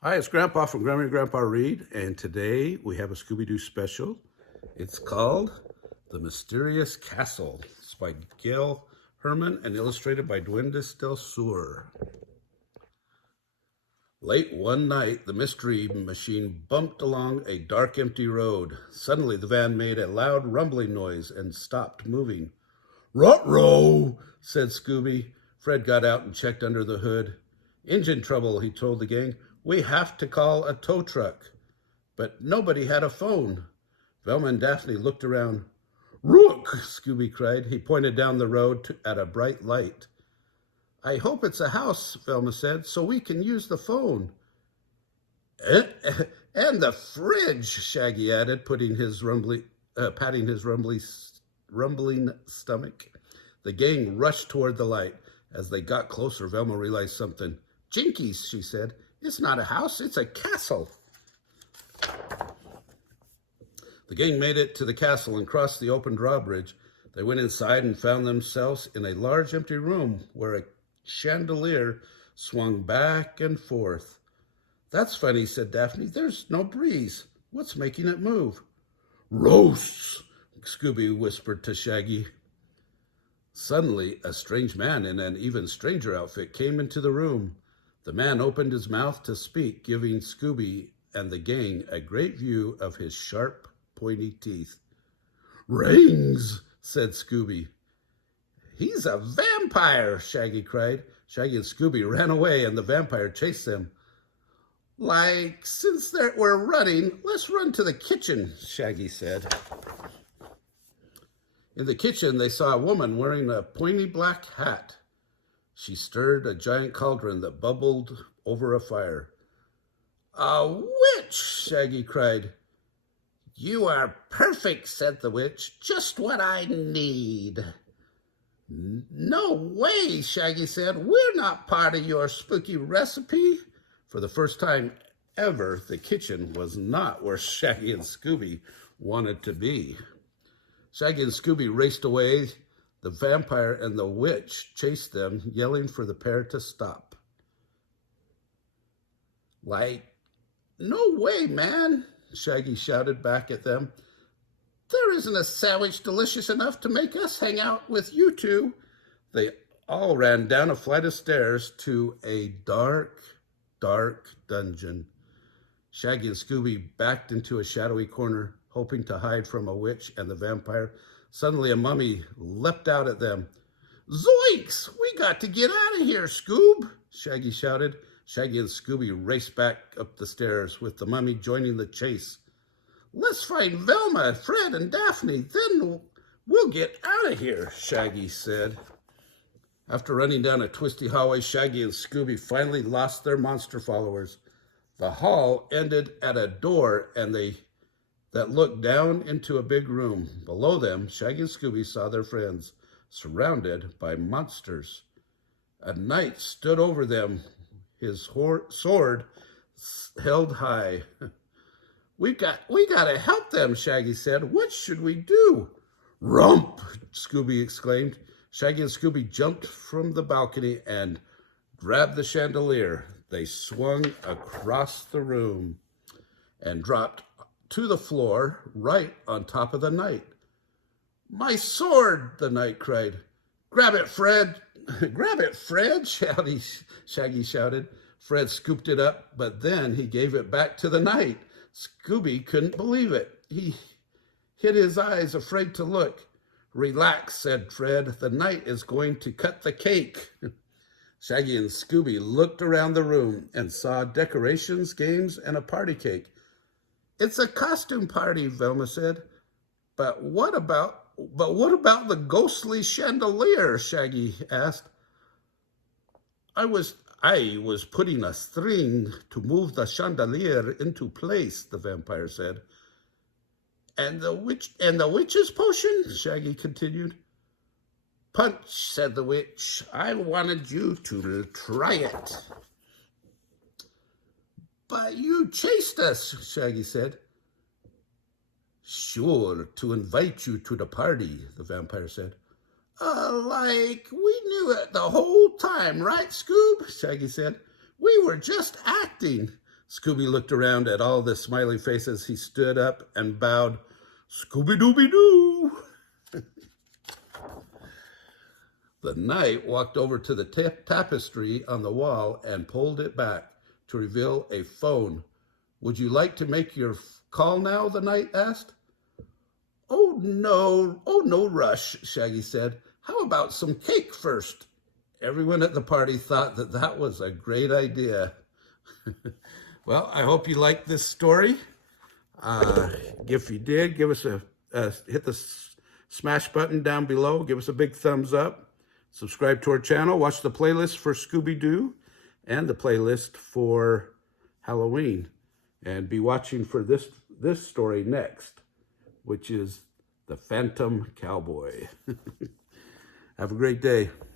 Hi, it's Grandpa from Grammy and Grandpa Read, and today we have a Scooby-Doo special. It's called The Mysterious Castle. It's by Gail Herman and illustrated by Duendes del Sur. Late one night, the mystery machine bumped along a dark, empty road. Suddenly, the van made a loud rumbling noise and stopped moving. "Ruh-roh," said Scooby. Fred got out and checked under the hood. "Engine trouble," he told the gang. "We have to call a tow truck." But nobody had a phone. Velma and Daphne looked around. "Look," Scooby cried. He pointed down the road at a bright light. "I hope it's a house," Velma said, "so we can use the phone." And the fridge," Shaggy added, patting his rumbling stomach. The gang rushed toward the light. As they got closer, Velma realized something. "Jinkies," she said. "It's not a house, it's a castle." The gang made it to the castle and crossed the open drawbridge. They went inside and found themselves in a large empty room where a chandelier swung back and forth. "That's funny," said Daphne. "There's no breeze. What's making it move?" "Roasts," Scooby whispered to Shaggy. Suddenly, a strange man in an even stranger outfit came into the room. The man opened his mouth to speak, giving Scooby and the gang a great view of his sharp, pointy teeth. "Rings," said Scooby. "He's a vampire," Shaggy cried. Shaggy and Scooby ran away, and the vampire chased them. Since we're running, let's run to the kitchen," Shaggy said. In the kitchen, they saw a woman wearing a pointy black hat. She stirred a giant cauldron that bubbled over a fire. "A witch!" Shaggy cried. "You are perfect," said the witch. "Just what I need." "No way," Shaggy said. "We're not part of your spooky recipe." For the first time ever, the kitchen was not where Shaggy and Scooby wanted to be. Shaggy and Scooby raced away. The vampire and the witch chased them, yelling for the pair to stop. "No way, man," Shaggy shouted back at them. "There isn't a sandwich delicious enough to make us hang out with you two." They all ran down a flight of stairs to a dark, dark dungeon. Shaggy and Scooby backed into a shadowy corner, hoping to hide from a witch and the vampire. Suddenly, a mummy leapt out at them. "Zoinks! We got to get out of here, Scoob!" Shaggy shouted. Shaggy and Scooby raced back up the stairs, with the mummy joining the chase. "Let's find Velma, Fred, and Daphne, then we'll get out of here," Shaggy said. After running down a twisty hallway, Shaggy and Scooby finally lost their monster followers. The hall ended at a door, that looked down into a big room. Below them, Shaggy and Scooby saw their friends, surrounded by monsters. A knight stood over them, his sword held high. We got to help them," Shaggy said. "What should we do?" "Rump!" Scooby exclaimed. Shaggy and Scooby jumped from the balcony and grabbed the chandelier. They swung across the room and dropped to the floor right on top of the knight. "My sword!" the knight cried. "Grab it, Fred! Grab it, Fred!" Shaggy shouted. Fred scooped it up, but then he gave it back to the knight. Scooby couldn't believe it. He hid his eyes, afraid to look. "Relax," said Fred. "The knight is going to cut the cake." Shaggy and Scooby looked around the room and saw decorations, games, and a party cake. "It's a costume party," Velma said. But what about the ghostly chandelier?" Shaggy asked. I was putting a string to move the chandelier into place," the vampire said. And the witch's potion?" Shaggy continued. "Punch," said the witch. "I wanted you to try it." "But you chased us," Shaggy said. "Sure, to invite you to the party," the vampire said. We knew it the whole time, right, Scoob?" Shaggy said. "We were just acting." Scooby looked around at all the smiley faces. He stood up and bowed. Scooby-Dooby-Doo! The knight walked over to the tapestry on the wall and pulled it back to reveal a phone. Would you like to make your call now? The knight asked. Oh, no rush, Shaggy said. How about some cake first? Everyone at the party thought that that was a great idea. Well, I hope you liked this story. If you did, give us hit the smash button down below. Give us a big thumbs up. Subscribe to our channel. Watch the playlist for Scooby-Doo and the playlist for Halloween. And be watching for this story next, which is The Phantom Cowboy. Have a great day.